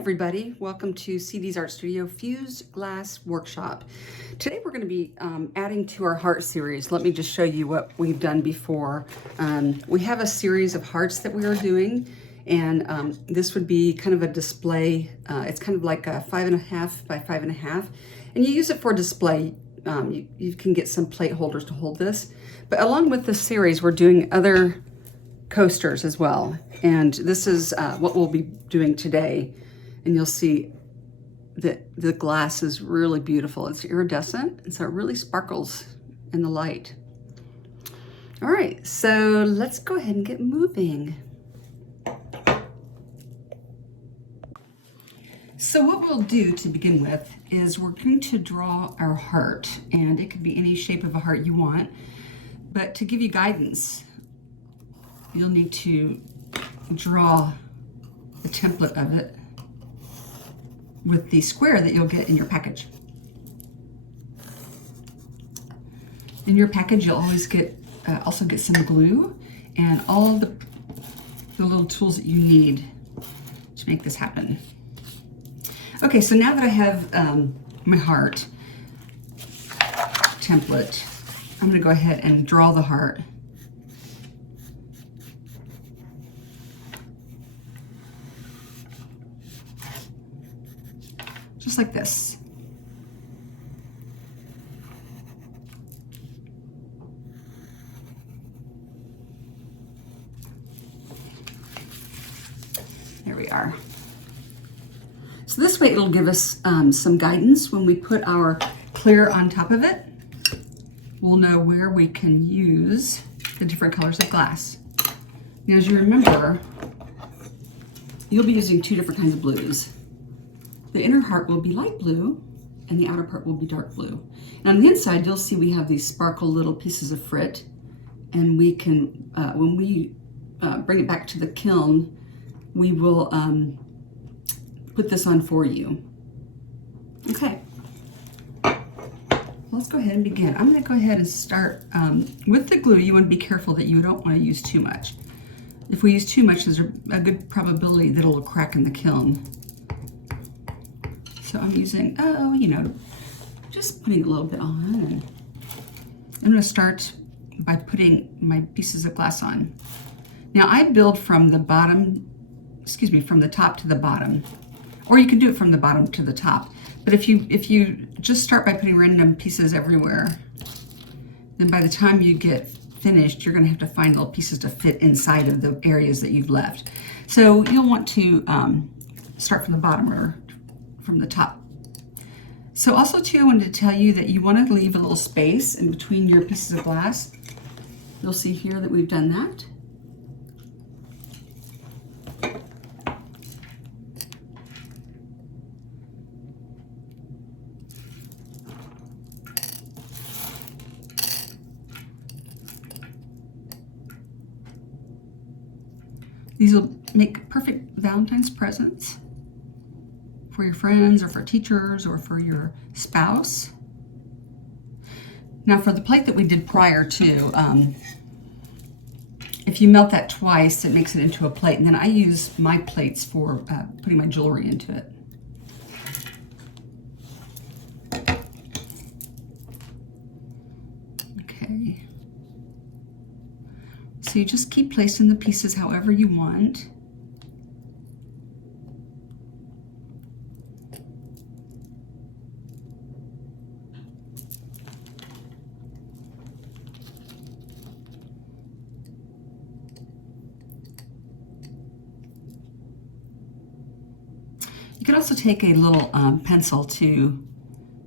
everybody, welcome to CD's Art Studio Fused Glass Workshop. Today we're going to be adding to our heart series. Let me just show you what we've done before. We have a series of hearts that we are doing, and this would be kind of a display. It's kind of like a 5.5 by 5.5, and you use it for display. You can get some plate holders to hold this, but along with this series we're doing other coasters as well, and this is what we'll be doing today. And you'll see that the glass is really beautiful. It's iridescent, and so it really sparkles in the light. All right, so let's go ahead and get moving. So what we'll do to begin with is we're going to draw our heart, and it could be any shape of a heart you want, but to give you guidance, you'll need to draw the template of it with the square that you'll get in your package. In your package, you'll always get also get some glue and all the little tools that you need to make this happen. Okay, so now that I have my heart template, I'm going to go ahead and draw the heart. Just like this. There we are. So this way it'll give us some guidance when we put our clear on top of it. We'll know where we can use the different colors of glass. Now, as you remember, you'll be using two different kinds of blues. The inner heart will be light blue and the outer part will be dark blue. And on the inside, you'll see we have these sparkle little pieces of frit, and we can, when we bring it back to the kiln, we will put this on for you. Okay, let's go ahead and begin. I'm gonna go ahead and start with the glue. You wanna be careful that you don't wanna use too much. If we use too much, there's a good probability that it'll crack in the kiln. So I'm using, just putting a little bit on. And I'm gonna start by putting my pieces of glass on. Now I build from the from the top to the bottom, or you can do it from the bottom to the top. But if you just start by putting random pieces everywhere, then by the time you get finished, you're gonna have to find little pieces to fit inside of the areas that you've left. So you'll want to start from the bottom or from the top. So also too, I wanted to tell you that you want to leave a little space in between your pieces of glass. You'll see here that we've done that. These will make perfect Valentine's presents for your friends or for teachers or for your spouse. Now for the plate that we did prior to, if you melt that twice, it makes it into a plate, and then I use my plates for putting my jewelry into it. Okay. So you just keep placing the pieces however you want. You can also take a little pencil to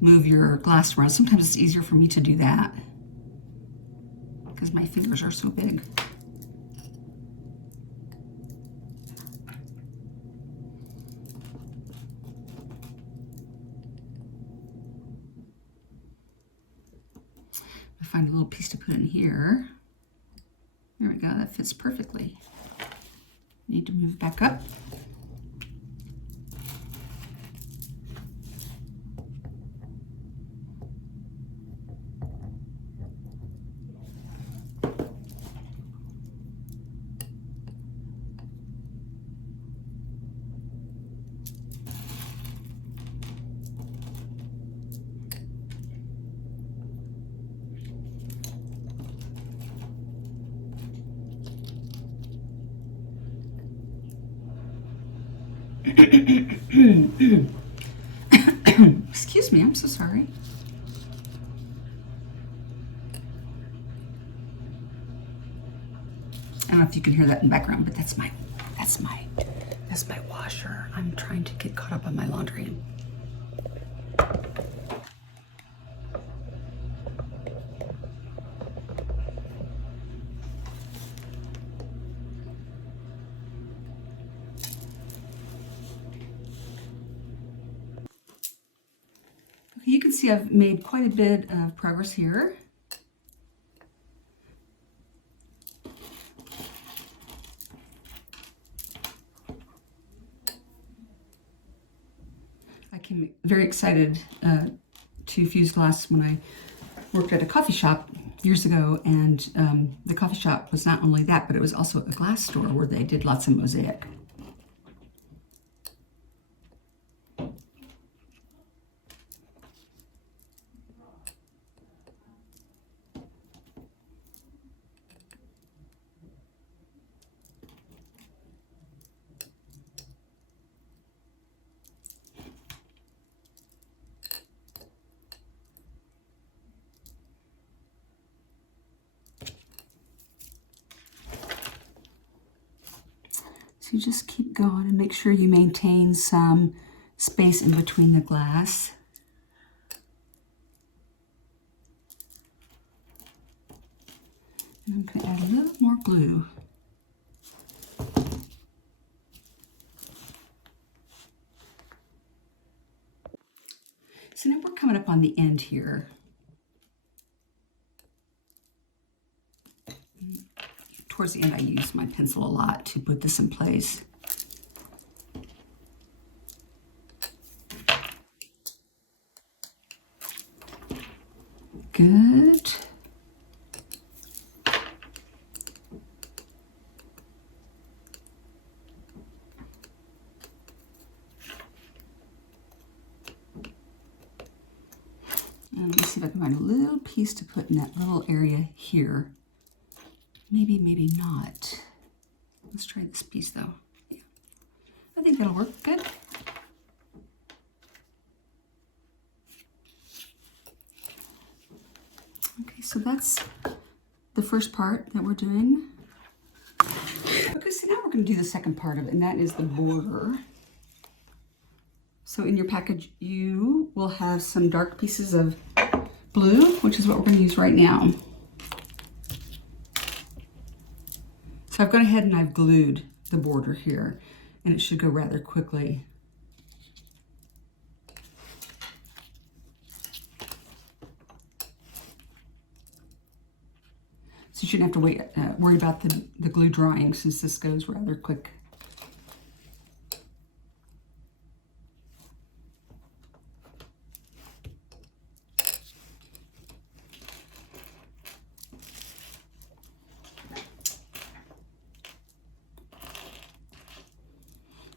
move your glass around. Sometimes it's easier for me to do that because my fingers are so big. I find a little piece to put in here. There we go, that fits perfectly. Need to move back up. Excuse me, I'm so sorry. I don't know if you can hear that in the background, but that's my washer. I'm trying to get caught up on my laundry. Okay, you can see I've made quite a bit of progress here. I came very excited to fuse glass when I worked at a coffee shop years ago, and the coffee shop was not only that, but it was also a glass store where they did lots of mosaic. So you just keep going and make sure you maintain some space in between the glass. And I'm going to add a little more glue. So now we're coming up on the end here. Towards the end, I use my pencil a lot to put this in place. Good. And let me see if I can find a little piece to put in that little area here. Maybe, maybe not. Let's try this piece though. Yeah. I think that'll work good. Okay, so that's the first part that we're doing. Okay, so now we're going to do the second part of it, and that is the border. So in your package, you will have some dark pieces of blue, which is what we're going to use right now. So I've gone ahead and I've glued the border here, and it should go rather quickly. So you shouldn't have to worry about the glue drying, since this goes rather quick.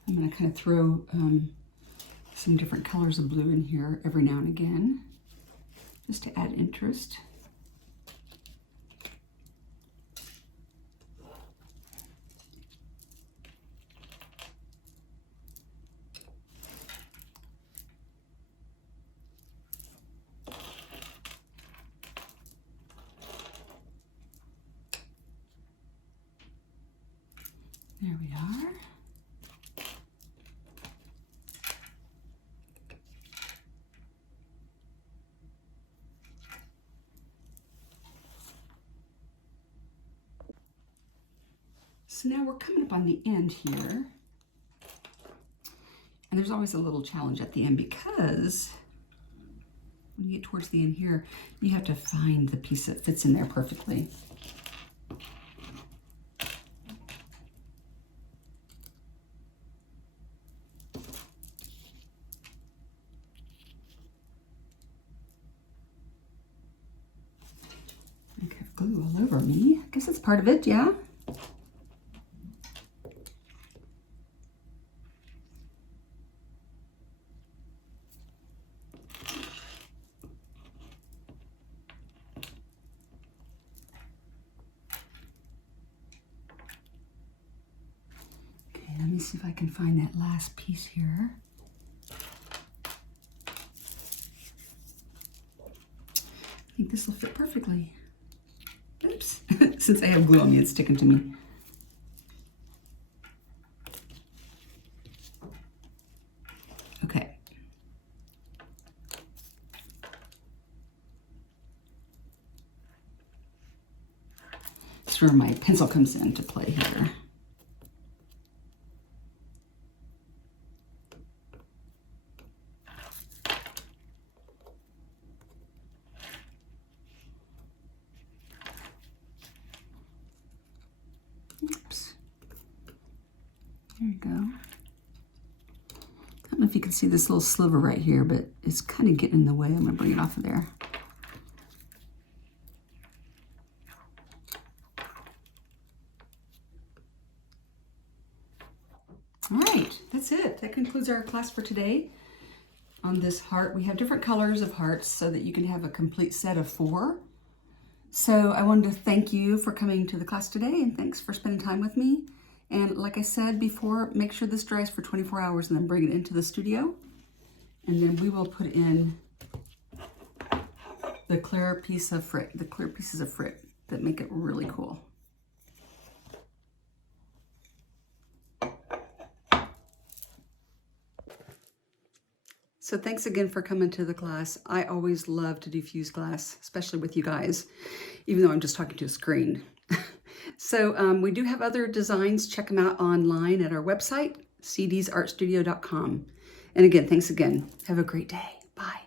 I'm going to kind of throw some different colors of blue in here every now and again, just to add interest. There we are. So now we're coming up on the end here. And there's always a little challenge at the end, because when you get towards the end here, you have to find the piece that fits in there perfectly. I have glue all over me. I guess that's part of it, yeah? see if I can find that last piece here. I think this will fit perfectly. Oops, since I have glue on me, it's sticking to me. Okay. That's where my pencil comes into play here. Oops. There you go. I don't know if you can see this little sliver right here, but it's kind of getting in the way. I'm going to bring it off of there. All right, that's it. That concludes our class for today. On this heart, we have different colors of hearts so that you can have a complete set of 4. So I wanted to thank you for coming to the class today, and thanks for spending time with me. And like I said before, make sure this dries for 24 hours and then bring it into the studio. And then we will put in the clear pieces of frit that make it really cool. So thanks again for coming to the class. I always love to do fused glass, especially with you guys, even though I'm just talking to a screen. So we do have other designs. Check them out online at our website, cdsartstudio.com. And again, thanks again. Have a great day. Bye.